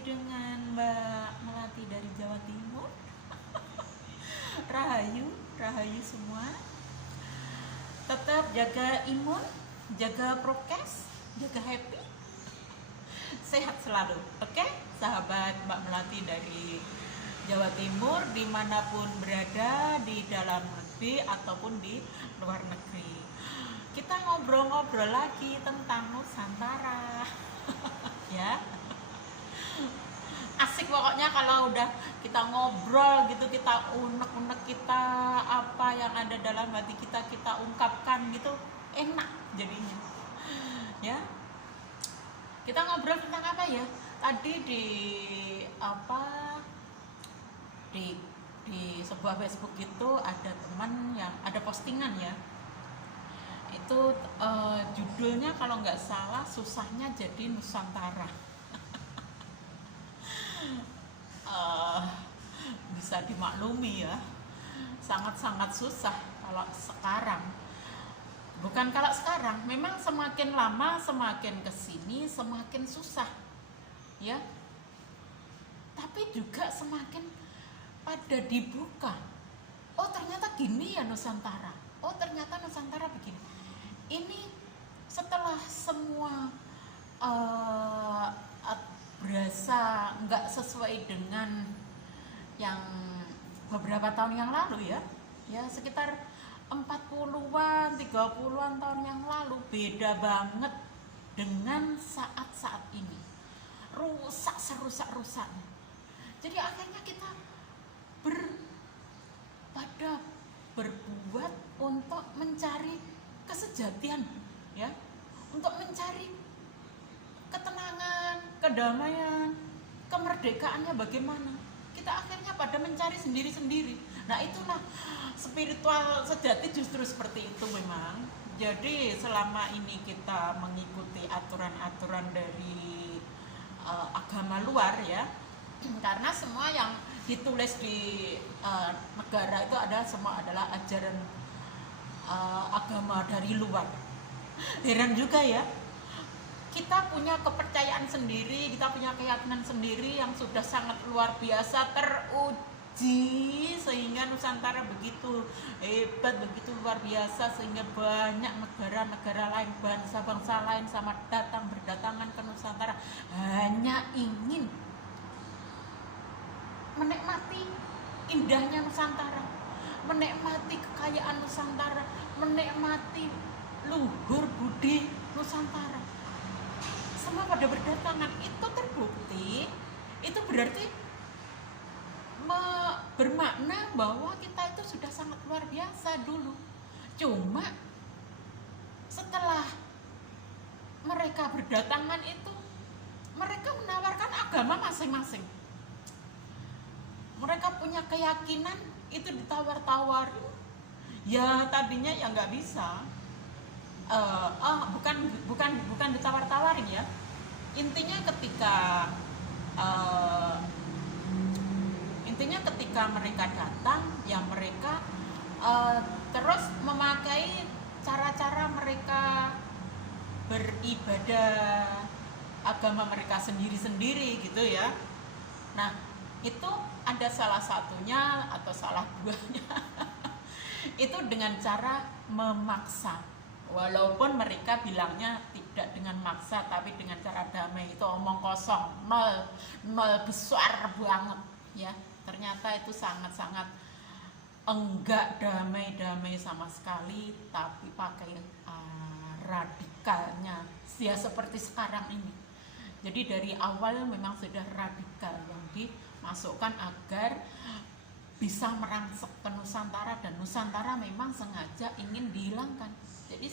dengan Mbak Melati dari Jawa Timur. Rahayu, rahayu semua. Tetap jaga imun, jaga prokes, jaga happy, sehat selalu. Oke, sahabat Mbak Melati dari Jawa Timur, dimanapun berada, di dalam negeri ataupun di luar negeri. Kita ngobrol-ngobrol lagi tentang Nusantara. Ya, asik pokoknya kalau udah kita ngobrol gitu, kita unek-unek, kita apa yang ada dalam hati kita ungkapkan gitu, enak jadinya. Ya, kita ngobrol tentang apa ya? Tadi di apa di sebuah Facebook itu ada teman yang ada postingan ya, itu judulnya kalau nggak salah susahnya jadi Nusantara. Bisa dimaklumi ya, sangat-sangat susah kalau sekarang. Bukan kalau sekarang, memang semakin lama semakin kesini semakin susah ya, tapi juga semakin pada dibuka. Oh ternyata gini ya Nusantara, oh ternyata Nusantara begini. Ini setelah semua berasa nggak sesuai dengan yang beberapa tahun yang lalu ya, sekitar 40-an, 30-an tahun yang lalu, beda banget dengan saat-saat ini. Rusak serusak-rusaknya. Jadi akhirnya kita pada berbuat untuk mencari kesejatian ya, untuk mencari ketenangan, kedamaian, kemerdekaannya bagaimana. Kita akhirnya pada mencari sendiri-sendiri. Nah itulah spiritual sejati, justru seperti itu memang. Jadi selama ini kita mengikuti aturan-aturan dari agama luar ya, karena semua yang ditulis di negara itu semua adalah ajaran agama dari luar. Heran juga ya, kita punya kepercayaan sendiri, kita punya keyakinan sendiri yang sudah sangat luar biasa teruji, sehingga Nusantara begitu hebat, begitu luar biasa, sehingga banyak negara-negara lain, bangsa-bangsa lain sama berdatangan ke Nusantara hanya ingin menikmati indahnya Nusantara, menikmati kekayaan Nusantara, menikmati luhur budi Nusantara. Semua pada berdatangan. Itu terbukti, itu berarti bermakna bahwa kita itu sudah sangat luar biasa dulu. Cuma setelah mereka berdatangan itu, mereka menawarkan agama masing-masing. Mereka punya keyakinan, itu ditawar-tawar. Ya tadinya ya nggak bisa. Bukan ditawar-tawarin ya. Intinya ketika mereka datang, ya mereka terus memakai cara-cara mereka beribadah agama mereka sendiri-sendiri gitu ya. Nah itu ada salah satunya atau salah duanya itu dengan cara memaksa. Walaupun mereka bilangnya tidak dengan maksa, tapi dengan cara damai. Itu omong kosong, nol besar banget ya. Ternyata itu sangat-sangat enggak damai sama sekali, tapi pakai radikalnya ya seperti sekarang ini. Jadi dari awal memang sudah radikal yang dimasukkan agar bisa merangsek ke Nusantara, dan Nusantara memang sengaja ingin dihilangkan. Jadi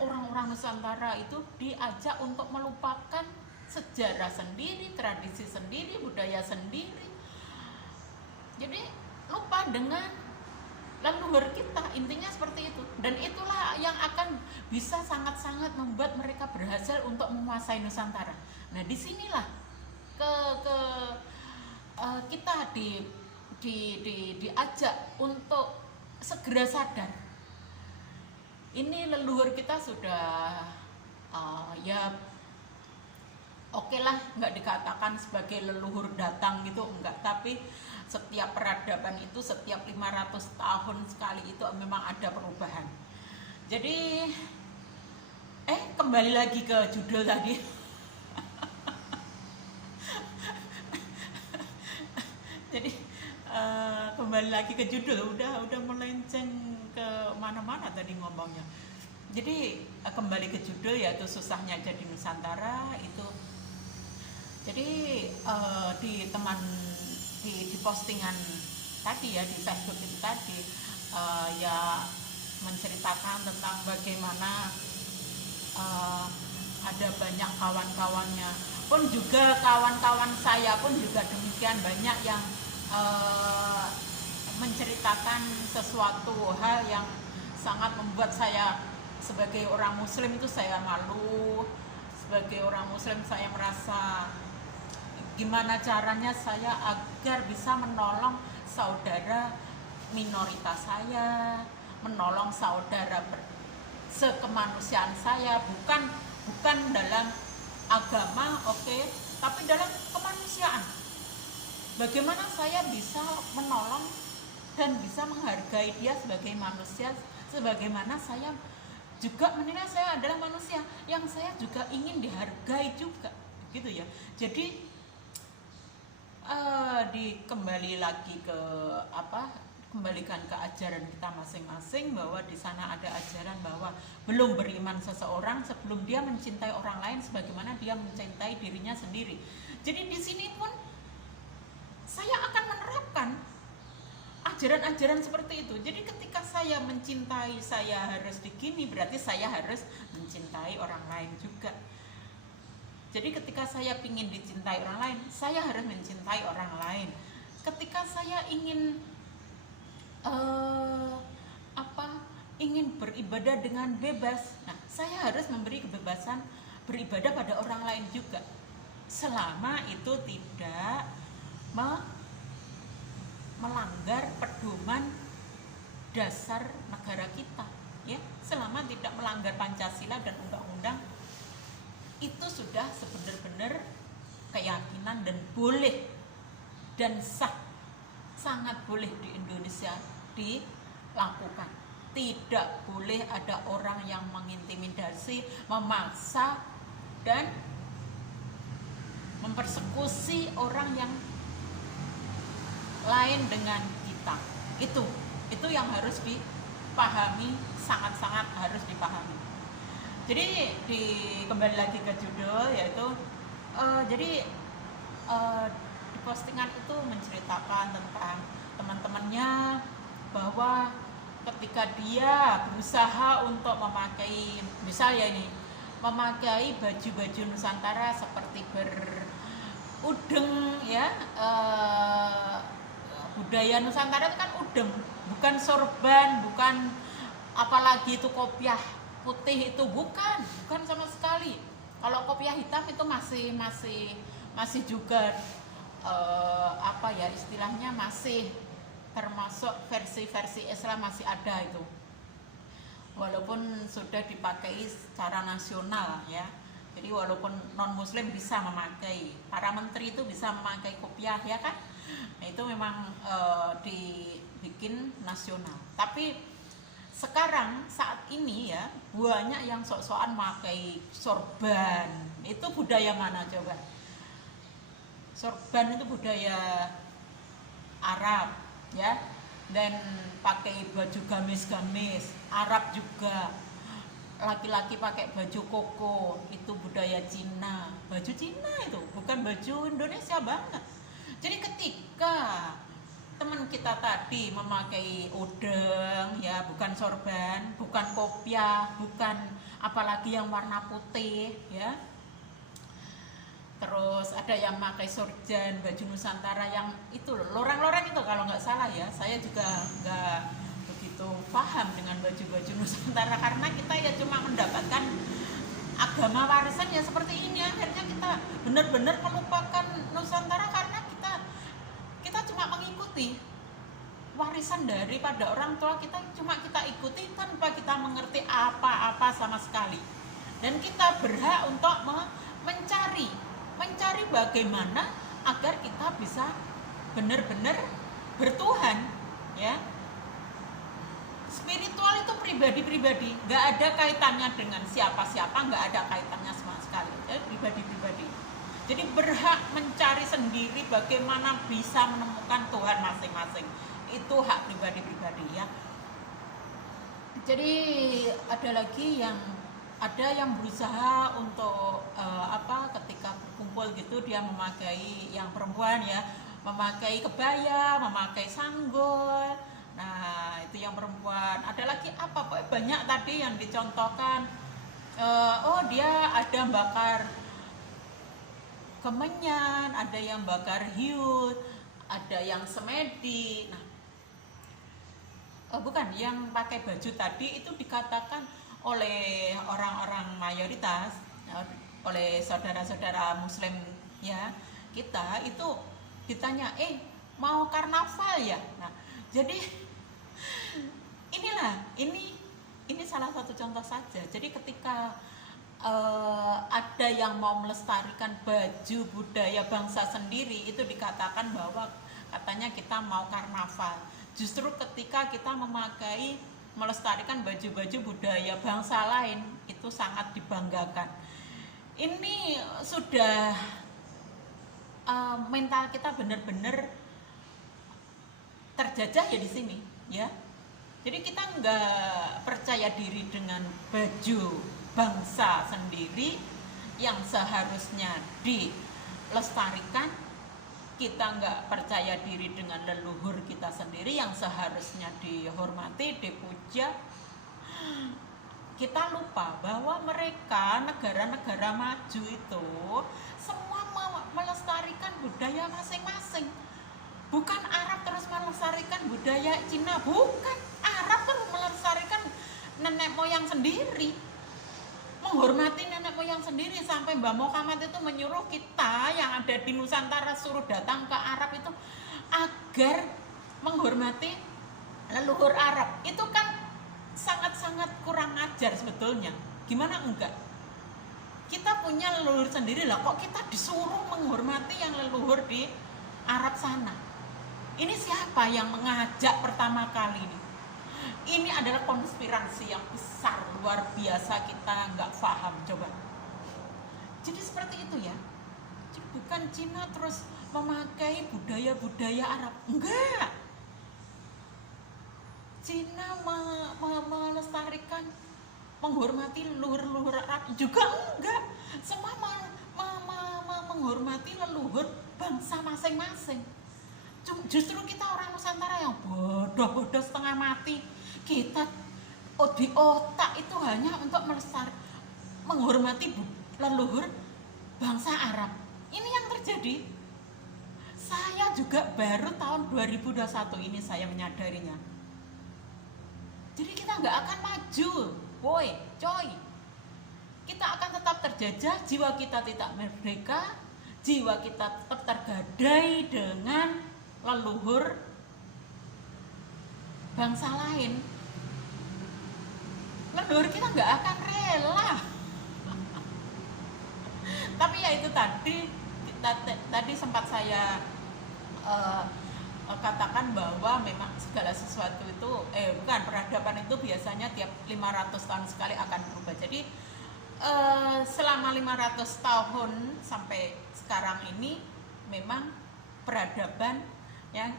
orang-orang Nusantara itu diajak untuk melupakan sejarah sendiri, tradisi sendiri, budaya sendiri. Jadi lupa dengan leluhur kita, intinya seperti itu. Dan itulah yang akan bisa sangat-sangat membuat mereka berhasil untuk menguasai Nusantara. Nah disinilah kita diajak untuk segera sadar. Ini leluhur kita sudah ya oke lah, nggak dikatakan sebagai leluhur datang gitu, enggak, tapi setiap peradaban itu setiap 500 tahun sekali itu memang ada perubahan. Jadi kembali lagi ke judul tadi. Jadi kembali lagi ke judul, udah melenceng ke mana-mana tadi ngomongnya. Jadi kembali ke judul, yaitu susahnya jadi Nusantara itu. Jadi di postingan tadi ya, di Facebook itu tadi ya menceritakan tentang bagaimana ada banyak kawan-kawannya, pun juga kawan-kawan saya pun juga demikian, banyak yang menceritakan sesuatu hal yang sangat membuat saya sebagai orang muslim itu saya malu. Sebagai orang muslim saya merasa gimana caranya saya agar bisa menolong saudara minoritas saya, menolong saudara sekemanusiaan saya, bukan dalam agama, oke, tapi dalam kemanusiaan. Bagaimana saya bisa menolong dan bisa menghargai dia sebagai manusia, sebagaimana saya juga menilai saya adalah manusia yang saya juga ingin dihargai juga, gitu ya. Jadi kembali lagi ke kembalikan ke ajaran kita masing-masing, bahwa di sana ada ajaran bahwa belum beriman seseorang sebelum dia mencintai orang lain sebagaimana dia mencintai dirinya sendiri. Jadi di sini pun saya akan menerapkan ajaran-ajaran seperti itu. Jadi ketika saya mencintai, saya harus begini, berarti saya harus mencintai orang lain juga. Jadi ketika saya ingin dicintai orang lain, saya harus mencintai orang lain. Ketika saya ingin ingin beribadah dengan bebas, nah saya harus memberi kebebasan beribadah pada orang lain juga, selama itu tidak melanggar pedoman dasar negara kita, ya, selama tidak melanggar Pancasila dan undang-undang, itu sudah sebenar-benar keyakinan dan boleh dan sah, sangat boleh di Indonesia dilakukan. Tidak boleh ada orang yang mengintimidasi, memaksa dan mempersekusi orang yang lain dengan kita. Itu yang harus dipahami, sangat-sangat harus dipahami. Jadi kembali lagi ke judul, yaitu di postingan itu menceritakan tentang teman-temannya, bahwa ketika dia berusaha untuk memakai, misalnya ini, memakai baju-baju Nusantara seperti berudeng, ya, budaya Nusantara itu kan udeng, bukan sorban, bukan apalagi itu kopiah putih, itu bukan sama sekali. Kalau kopiah hitam itu masih juga istilahnya masih termasuk versi Islam, masih ada itu, walaupun sudah dipakai secara nasional, ya. Jadi walaupun non muslim bisa memakai, para menteri itu bisa memakai kopiah, ya kan. Nah, itu memang dibikin nasional. Tapi sekarang saat ini ya, banyak yang sok-sokan memakai sorban. Itu budaya mana coba? Sorban itu budaya Arab, ya, dan pakai baju gamis-gamis Arab juga. Laki-laki pakai baju koko, itu budaya Cina. Baju Cina itu bukan baju Indonesia banget. Jadi ketika teman kita tadi memakai udeng, ya, bukan sorban, bukan kopiah, bukan apalagi yang warna putih, ya. Terus ada yang pakai sorjan, baju Nusantara yang itu loreng-loreng itu kalau nggak salah, ya. Saya juga nggak begitu paham dengan baju-baju Nusantara, karena kita ya cuma mendapatkan agama warisan ya seperti ini. Akhirnya kita benar-benar melupakan Nusantara karena kita cuma mengikuti warisan daripada orang tua kita, cuma kita ikuti tanpa kita mengerti apa-apa sama sekali. Dan kita berhak untuk mencari mencari bagaimana agar kita bisa benar-benar bertuhan, ya. Spiritual itu pribadi-pribadi, nggak ada kaitannya dengan siapa-siapa, nggak ada kaitannya sama sekali, ya, pribadi-pribadi. Jadi berhak mencari sendiri bagaimana bisa menemukan Tuhan masing-masing. Itu hak pribadi-pribadi, ya. Jadi ada yang berusaha untuk ketika berkumpul gitu dia memakai, yang perempuan ya, memakai kebaya, memakai sanggul. Nah, itu yang perempuan. Ada lagi banyak tadi yang dicontohkan. Dia ada bakar kemenyan, ada yang bakar hiu, ada yang semedi. Nah, bukan, yang pakai baju tadi itu dikatakan oleh orang-orang mayoritas, oleh saudara-saudara muslim ya, kita itu ditanya, mau karnaval ya? Nah, jadi ini salah satu contoh saja. Jadi ketika ada yang mau melestarikan baju budaya bangsa sendiri, itu dikatakan bahwa katanya kita mau karnaval. Justru ketika kita melestarikan baju-baju budaya bangsa lain, itu sangat dibanggakan. Ini sudah mental kita benar-benar terjajah ya di sini, ya. Jadi kita nggak percaya diri dengan baju bangsa sendiri yang seharusnya dilestarikan. Kita nggak percaya diri dengan leluhur kita sendiri yang seharusnya dihormati, dipuja. Kita lupa bahwa mereka, negara-negara maju itu semua melestarikan budaya masing-masing. Bukan Arab terus melestarikan budaya Cina, bukan. Arab terus melestarikan nenek moyang sendiri, menghormati nenek moyang sendiri, sampai Mbah Muhammad itu menyuruh kita yang ada di Nusantara suruh datang ke Arab itu agar menghormati leluhur Arab. Itu kan sangat-sangat kurang ajar sebetulnya. Gimana enggak? Kita punya leluhur sendiri lah, kok kita disuruh menghormati yang leluhur di Arab sana? Ini siapa yang mengajak pertama kali ini? Ini adalah konspirasi yang besar, luar biasa, kita nggak paham, coba. Jadi seperti itu ya. Jadi bukan Cina terus memakai budaya-budaya Arab, enggak. Cina melestarikan, menghormati leluhur Arab juga enggak. Semua menghormati leluhur bangsa masing-masing. Justru kita orang Nusantara yang bodoh setengah mati, kita di otak itu hanya untuk menghormati leluhur bangsa Arab. Ini yang terjadi. Saya juga baru tahun 2021 ini saya menyadarinya. Jadi kita nggak akan maju, coy. Kita akan tetap terjajah, jiwa kita tidak merdeka, jiwa kita tetap tergadai dengan leluhur bangsa lain. Leluhur kita nggak akan rela. Tapi ya itu tadi sempat saya katakan bahwa memang segala sesuatu itu peradaban itu biasanya tiap 500 tahun sekali akan berubah. Jadi selama 500 tahun sampai sekarang ini memang peradaban yang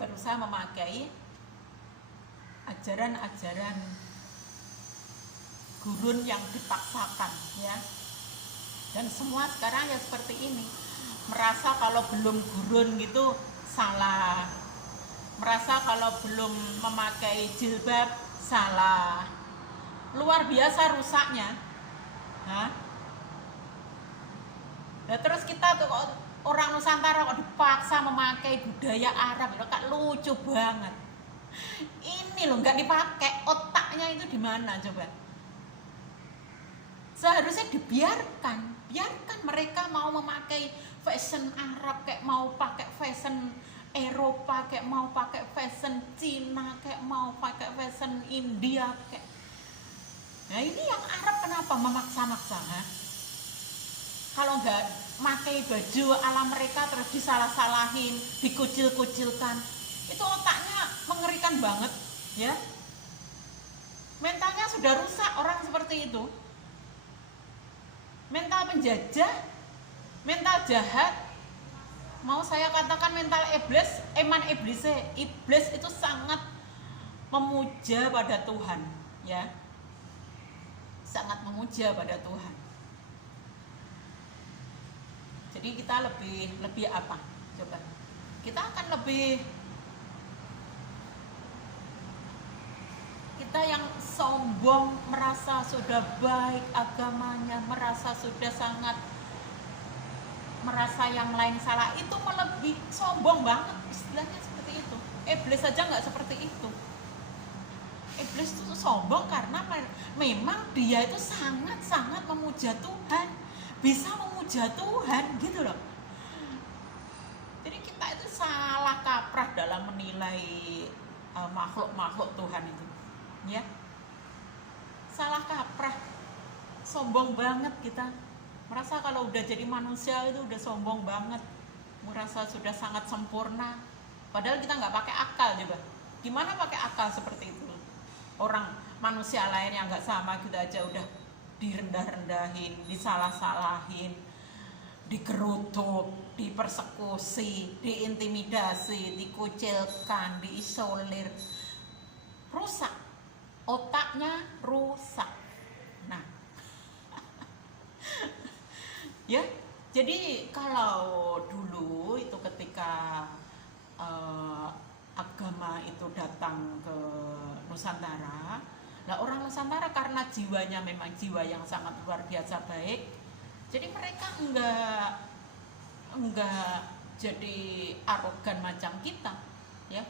berusaha memakai ajaran-ajaran gurun yang dipaksakan, ya. Dan semua sekarang ya seperti ini, merasa kalau belum gurun gitu salah, merasa kalau belum memakai jilbab salah. Luar biasa rusaknya. Nah, terus kita tuh orang Nusantara kok dipaksa memakai budaya Arab, itu kan lucu banget. Ini loh nggak dipakai, otaknya itu di mana coba? Seharusnya biarkan mereka mau memakai fashion Arab, kayak mau pakai fashion Eropa, kayak mau pakai fashion Cina, kayak mau pakai fashion India, kayak. Nah ini yang Arab kenapa memaksa-maksa? kalau nggak pakai baju ala mereka terus disalah-salahin, dikucil-kucilkan, itu otaknya mengerikan banget ya. Mentalnya sudah rusak orang seperti itu. Mental penjajah, mental jahat, mau saya katakan mental iblis, iblis itu sangat memuja pada Tuhan ya. Sangat memuja pada Tuhan. Jadi kita lebih apa? Coba. Kita akan kita yang sombong, merasa sudah baik agamanya, merasa sudah sangat, merasa yang lain salah, itu melebihi, sombong banget istilahnya seperti itu. Iblis saja nggak seperti itu. Iblis itu sombong karena memang dia itu sangat-sangat memuja Tuhan, bisa memuja Tuhan gitu loh. Jadi kita itu salah kaprah dalam menilai makhluk-makhluk Tuhan itu ya. Salah kaprah, sombong banget kita, merasa kalau udah jadi manusia itu udah sombong banget, merasa sudah sangat sempurna, padahal kita nggak pakai akal. Coba gimana pakai akal seperti itu? Orang manusia lain yang nggak sama kita aja udah direndah-rendahin, disalah-salahin, dikerutuk, dipersekusi, diintimidasi, dikucilkan, diisolir, rusak, otaknya rusak. Nah ya, jadi kalau dulu itu ketika agama itu datang ke Nusantara, nah orang Nusantara karena jiwanya memang jiwa yang sangat luar biasa baik, jadi mereka enggak jadi arogan macam kita ya.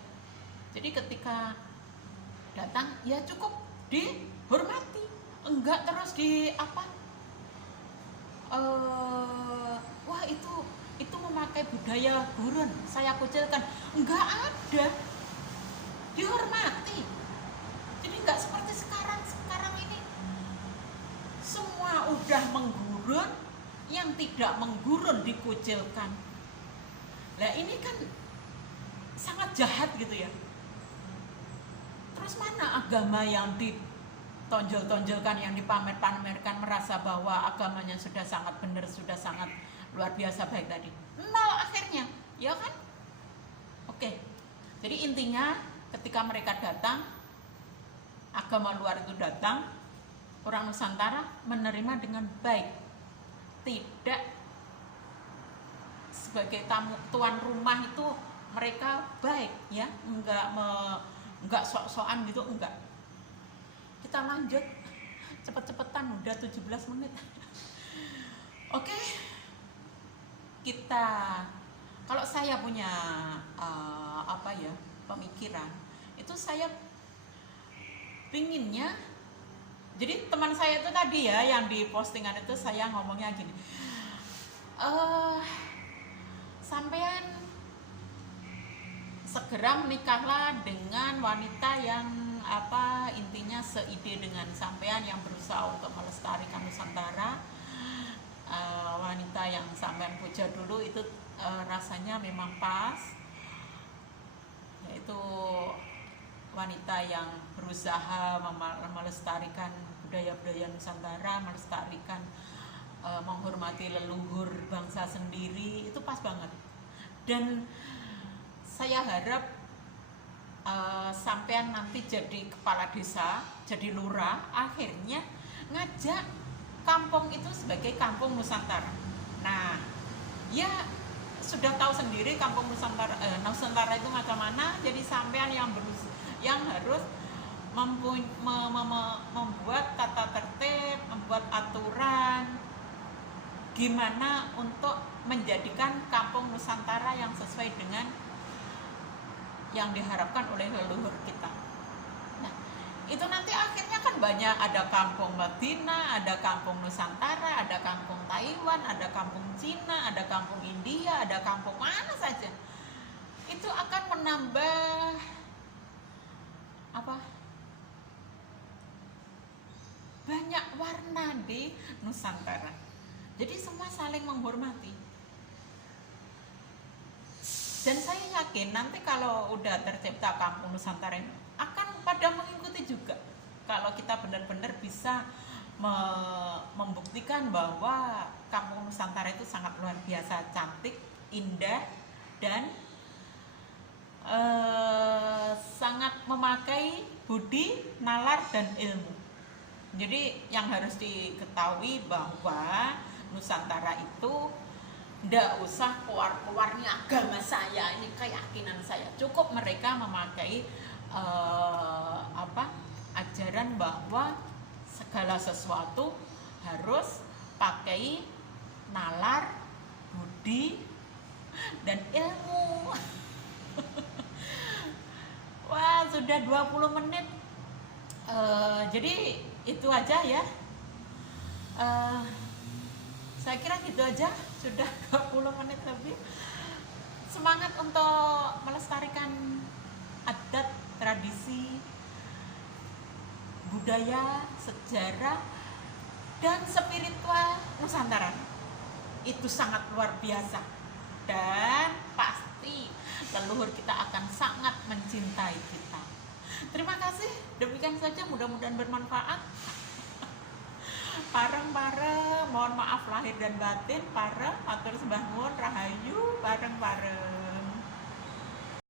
Jadi ketika datang ya cukup dihormati, enggak terus di apa, wah itu memakai budaya gurun, saya kucilkan, enggak ada, dihormati. Jadi enggak seperti sekarang ini semua udah menggurun, yang tidak menggurun dikucilkan. Nah ini kan sangat jahat gitu ya. Terus mana agama yang ditonjol-tonjolkan, yang dipamer-pamerkan, merasa bahwa agamanya sudah sangat benar, sudah sangat luar biasa baik tadi? Nol akhirnya, ya kan? Oke, jadi intinya ketika mereka datang, agama luar itu datang, orang Nusantara menerima dengan baik, tidak sebagai tamu, tuan rumah itu mereka baik ya, enggak sok-sokan gitu, enggak. Kita lanjut cepet-cepetan, udah 17 menit. Oke. Kita, kalau saya punya pemikiran, itu saya pinginnya, jadi teman saya itu tadi ya yang di postingan itu saya ngomongnya gini, sampean segera menikahlah dengan wanita yang intinya seide dengan sampean, yang berusaha untuk melestarikan Nusantara, wanita yang sampean puja dulu itu rasanya memang pas, yaitu wanita yang berusaha melestarikan budaya-budaya Nusantara, melestarikan, menghormati leluhur bangsa sendiri, itu pas banget. Dan saya harap sampean nanti jadi kepala desa, jadi lurah, akhirnya ngajak kampung itu sebagai kampung Nusantara. Nah, ya sudah tahu sendiri kampung Nusantara, Nusantara itu macam mana. Jadi sampean yang harus membuat tata tertib, membuat aturan, gimana untuk menjadikan kampung Nusantara yang sesuai dengan yang diharapkan oleh leluhur kita. Nah, itu nanti akhirnya kan banyak, ada kampung Latina, ada kampung Nusantara, ada kampung Taiwan, ada kampung Cina, ada kampung India, ada kampung mana saja. Itu akan menambah banyak warna di Nusantara. Jadi semua saling menghormati. Dan saya yakin nanti kalau udah tercipta Kampung Nusantara ini akan pada mengikuti juga. Kalau kita benar-benar bisa membuktikan bahwa Kampung Nusantara itu sangat luar biasa cantik, indah, dan sangat memakai budi, nalar, dan ilmu. Jadi yang harus diketahui bahwa Nusantara itu ndak usah keluar-keluarnya agama saya, ini keyakinan saya. Cukup mereka memakai ajaran bahwa segala sesuatu harus pakai nalar, budi, dan ilmu. Wah, sudah 20 menit. Jadi itu aja ya. Saya kira gitu aja, sudah 20 menit lebih. Semangat untuk melestarikan adat, tradisi, budaya, sejarah, dan spiritual Nusantara. Itu sangat luar biasa. Dan pasti leluhur kita akan sangat mencintai kita. Terima kasih, demikian saja, mudah-mudahan bermanfaat. Pareng-pareng, mohon maaf lahir dan batin, pareng, atur sembah nuwun, rahayu, pareng-pareng.